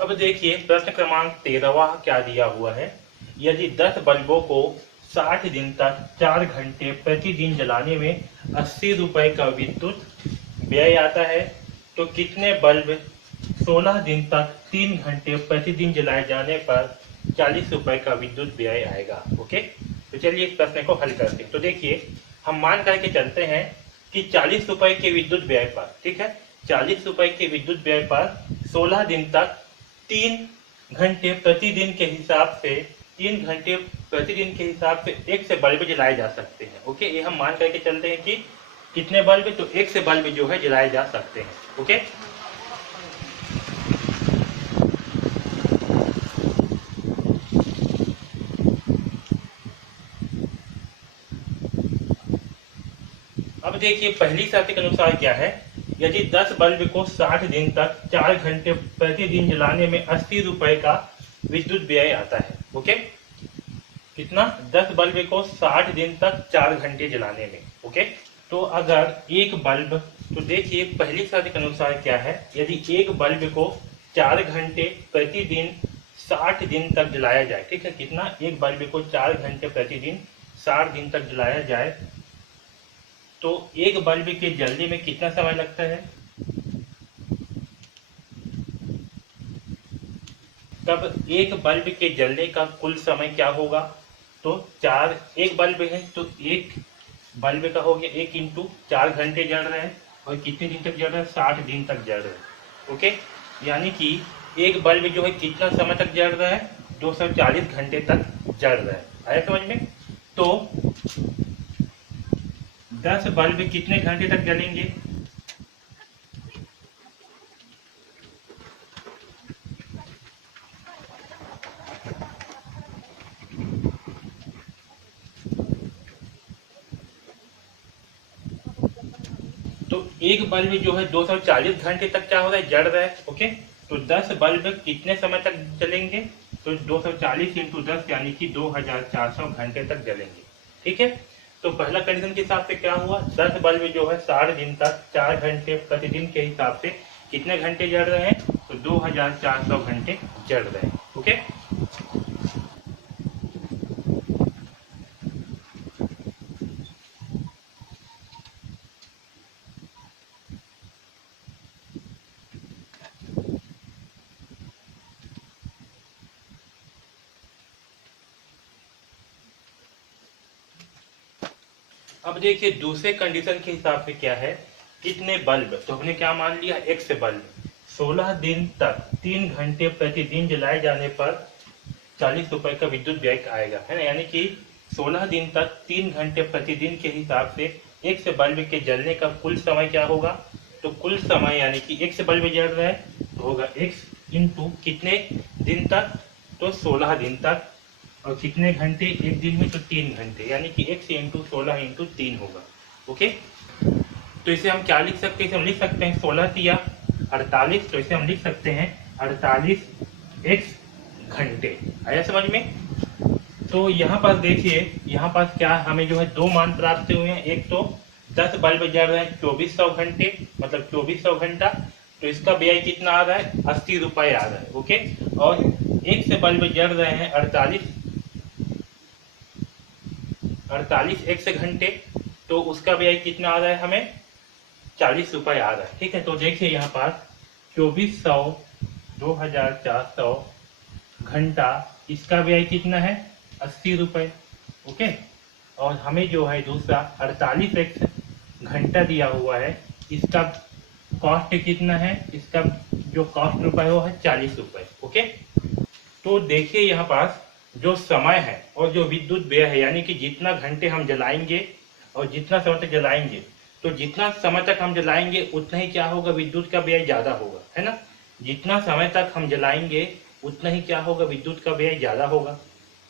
अब देखिए प्रश्न क्रमांक 13वां क्या दिया हुआ है। यदि 10 बल्बों को 60 दिन तक 4 घंटे प्रतिदिन जलाने में 80 रुपए का विद्युत व्यय आता है, तो कितने बल्ब 16 दिन तक 3 घंटे प्रतिदिन जलाए जाने पर 40 रुपए का विद्युत व्यय आएगा। ओके, तो चलिए इस प्रश्न को हल करते हैं। तो देखिए हम मान करके चलते हैं कि 40 रुपए के विद्युत व्यय पर, ठीक है, 40 रुपए के विद्युत व्यय पर 16 दिन तक 3 घंटे प्रतिदिन के हिसाब से 3 घंटे प्रतिदिन के हिसाब से एक से बल्ब जलाए जा सकते हैं। ओके, ये हम मान करके चलते हैं कि कितने बल्ब, तो एक से बल्ब जो है जलाए जा सकते हैं। ओके, अब देखिए पहली शर्त के अनुसार क्या है। यदि 10 बल्ब को 60 दिन तक 4 घंटे प्रतिदिन जलाने में 80 रुपए का विद्युत व्यय आता है। ओके, कितना, 10 बल्ब को 60 दिन तक 4 घंटे जलाने में। ओके, तो अगर एक बल्ब, तो देखिए पहली शर्त के अनुसार क्या है, यदि एक बल्ब को 4 घंटे प्रतिदिन 60 दिन तक जलाया जाए, ठीक है, कितना, एक बल्ब को 4 घंटे प्रतिदिन 60 दिन तक जलाया जाए, तो एक बल्ब के जलने में कितना समय लगता है। तब एक बल्ब के जलने का कुल समय क्या होगा, तो 4, एक बल्ब है तो एक बल्ब का हो गया 1 इंटू 4 घंटे जल रहे हैं, और कितने दिन तक जल रहा है, 60 दिन तक जल रहे हैं। ओके, यानी कि एक बल्ब जो है कितना समय तक जल रहा है, 240 घंटे तक जल रहा है। आया समझ में। तो 10 बल्ब कितने घंटे तक जलेंगे, तो एक बल्ब जो है 240 घंटे तक क्या हो रहा है, जल रहा है। ओके, तो 10 बल्ब कितने समय तक जलेंगे, तो 240 इंटू 10 यानी कि 2400 घंटे तक जलेंगे। ठीक है, तो पहला कंडीशन के हिसाब से क्या हुआ, 10 बल्ब जो है 60 दिन तक 4 घंटे प्रतिदिन के हिसाब से कितने घंटे जल रहे हैं, तो 2400 घंटे जल रहे हैं। ओके, अब देखिए दूसरे कंडीशन के हिसाब से क्या है, कितने बल्ब, तो हमने क्या मान लिया, एक से बल्ब 16 दिन तक 3 घंटे प्रतिदिन जलाए जाने पर 40 रुपए का विद्युत व्यय आएगा, है ना। यानी कि 16 दिन तक 3 घंटे प्रतिदिन के हिसाब से एक से बल्ब के जलने का कुल समय क्या होगा, तो कुल समय यानी कि एक से बल्ब जल रहा है तो होगा x इंटू कितने दिन तक, तो 16 दिन तक, और कितने घंटे एक दिन में, तो 3 घंटे, यानी कि x इंटू 16 इंटू 3 होगा। ओके, तो इसे हम क्या लिख सकते हैं, इसे हम लिख सकते हैं 16 तिया 48, तो इसे हम लिख सकते हैं 48x घंटे। आया समझ में। तो यहाँ पर देखिए, यहाँ पर क्या हमें जो है दो मान प्राप्त हुए हैं। एक तो 10 बल्ब जल रहे हैं 2400 घंटे, मतलब 2400 घंटा, तो इसका व्यय कितना आ रहा है, 80 रुपए आ रहा है। ओके, और एक से बल्ब जल रहे हैं 48 x घंटे, तो उसका व्यय कितना आ रहा है हमें, 40 रुपए आ रहा है। ठीक है, तो देखिए यहाँ पर 2400 2400 घंटा, इसका व्यय कितना है, 80 रुपए। ओके, और हमें जो है दूसरा 48x घंटा दिया हुआ है, इसका कॉस्ट कितना है, इसका जो कॉस्ट रुपए है वो है 40 रुपए। ओके, तो देखिए यहाँ पास जो समय है और जो विद्युत व्यय है, यानी कि जितना घंटे हम जलाएंगे और जितना समय तक जलाएंगे, तो जितना समय तक हम जलाएंगे उतना ही क्या होगा, विद्युत का व्यय ज्यादा होगा, है ना। जितना समय तक हम जलाएंगे उतना ही क्या होगा, विद्युत का व्यय ज्यादा होगा।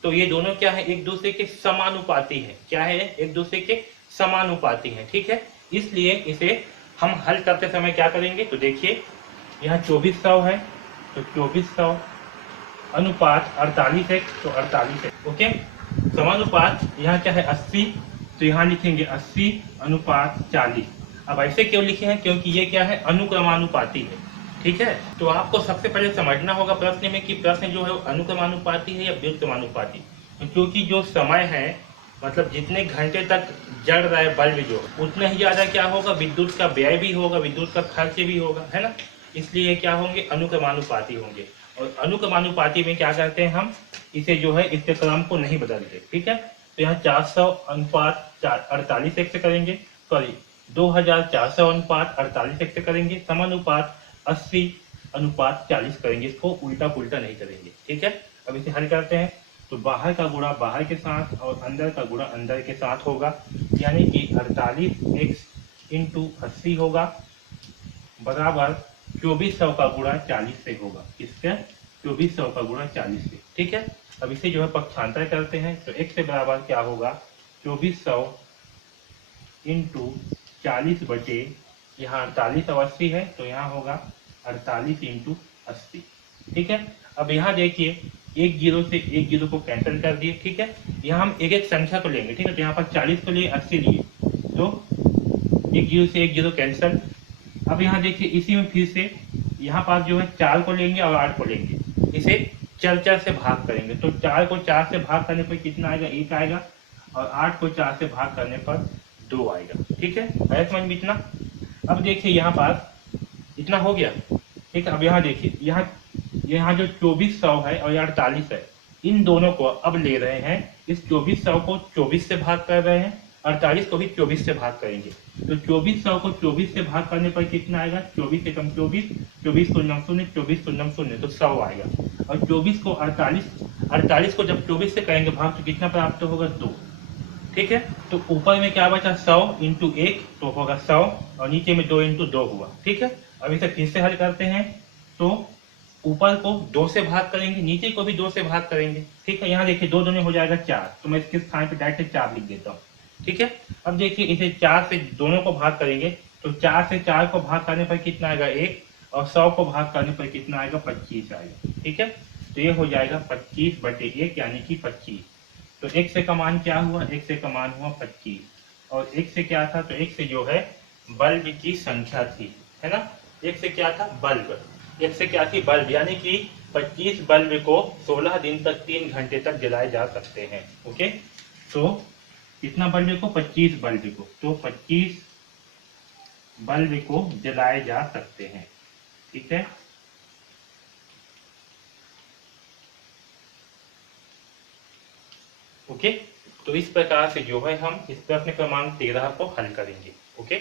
तो ये दोनों क्या है, एक दूसरे के समानुपाती है। क्या है, एक दूसरे के समानुपाती है। ठीक है, इसलिए इसे हम हल करते समय क्या करेंगे, तो देखिए यहाँ 2400 है, तो 2400 अनुपात 48x, तो 48x। ओके, समानुपात यहाँ क्या है 80, तो यहाँ लिखेंगे 80 अनुपात 40। अब ऐसे क्यों लिखे हैं, क्योंकि ये क्या है, अनुक्रमानुपाती है। ठीक है, तो आपको सबसे पहले समझना होगा प्रश्न में कि प्रश्न जो है वो अनुक्रमानुपाती है या व्युत्क्रमानुपाती। तो क्योंकि जो समय है, मतलब जितने घंटे तक जल रहा है बल्ब जो, उतना ही ज्यादा क्या होगा, विद्युत का व्यय भी होगा, विद्युत का खर्च भी होगा, है ना। इसलिए क्या होंगे, अनुक्रमानुपाती होंगे। और अनुक्रमानुपाती में क्या करते हैं हम, इसे जो है इसके क्रम को नहीं बदलते। ठीक है, तो यहाँ 400 अनुपात 48 एक से करेंगे, सॉरी 2400 अनुपात 48 एक से करेंगे, समानुपात 80 अनुपात 40 करेंगे। इसको उल्टा पुल्टा नहीं करेंगे। ठीक है, अब इसे हल करते हैं। तो बाहर का गुणा बाहर के साथ और अंदर का गुणा अंदर के साथ होगा, यानी कि 48x इंटू 80 होगा बराबर 2400 का गुणा 40 से होगा। इसके 2400 का गुणा 40 से। ठीक है, अब इसे जो है पक्षांतर करते हैं। तो x से बराबर क्या होगा, 2400 इंटू 40 बटे, यहाँ 48 और 80 है तो यहाँ होगा 48 इंटू 80। ठीक है, अब यहाँ देखिए एक जीरो से एक जीरो को कैंसिल कर दिए। ठीक है, यहाँ हम एक एक संख्या को लेंगे। ठीक है, तो यहाँ पर 40 को लिए 80 लिए, तो एक जीरो से एक जीरो कैंसिल। अब यहाँ देखिए इसी में फिर से यहाँ पास जो है 4 को लेंगे और 8 को लेंगे, इसे 4 से भाग करेंगे। तो 4 को 4 से भाग करने पर कितना आएगा, 1 आएगा, और 8 को 4 से भाग करने पर 2 आएगा। ठीक है, आया समझ में इतना। अब देखिए यहाँ पास इतना हो गया। ठीक है, अब यहाँ देखिए यहाँ जो 2400 है और 48 है, इन दोनों को अब ले रहे हैं। इस 2400 को 24 से भाग कर रहे हैं, 48 को भी 24 से भाग करेंगे। तो 2400 को 24 से भाग करने पर कितना आएगा, 24 से कम 24, 24 शून्य शून्य, 24 शून्य शून्य, तो 100 आएगा। और 24 को 48 को जब 24 से करेंगे भाग, तो कितना प्राप्त होगा, 2। ठीक है, तो ऊपर में क्या बचा, 100 इंटू 1 तो होगा 100, और नीचे में 2 इंटू 2 हुआ। ठीक है, अब इसे फिर से हल करते हैं। तो ऊपर को 2 से भाग करेंगे, नीचे को भी 2 से भाग करेंगे। ठीक है, यहाँ देखिए 2 दूनी हो जाएगा 4, तो मैं इसके स्थान पे डायरेक्ट 4 लिख देता हूँ। ठीक है, अब देखिए इसे 4 से दोनों को भाग करेंगे, तो 4 से 4 को भाग करने पर कितना आएगा, 1, और 100 को भाग करने पर कितना आएगा, 25 आएगा। ठीक है, तो ये हो जाएगा 25 बटे 1 यानी कि 25। तो x से का मान क्या हुआ, x से का मान हुआ 25, और x से क्या था, तो x से जो है बल्ब की संख्या थी, है ना। x से क्या था, बल्ब, x से क्या थी, बल्ब, यानी कि 25 बल्ब को 16 दिन तक 3 घंटे तक जलाए जा सकते हैं। ओके, तो कितना बल्ब को, 25 बल्ब को, तो 25 बल्ब को जलाए जा सकते हैं। ठीक है, ओके, तो इस प्रकार से जो है हम इस प्रश्न क्रमांक 13 को हल करेंगे। ओके।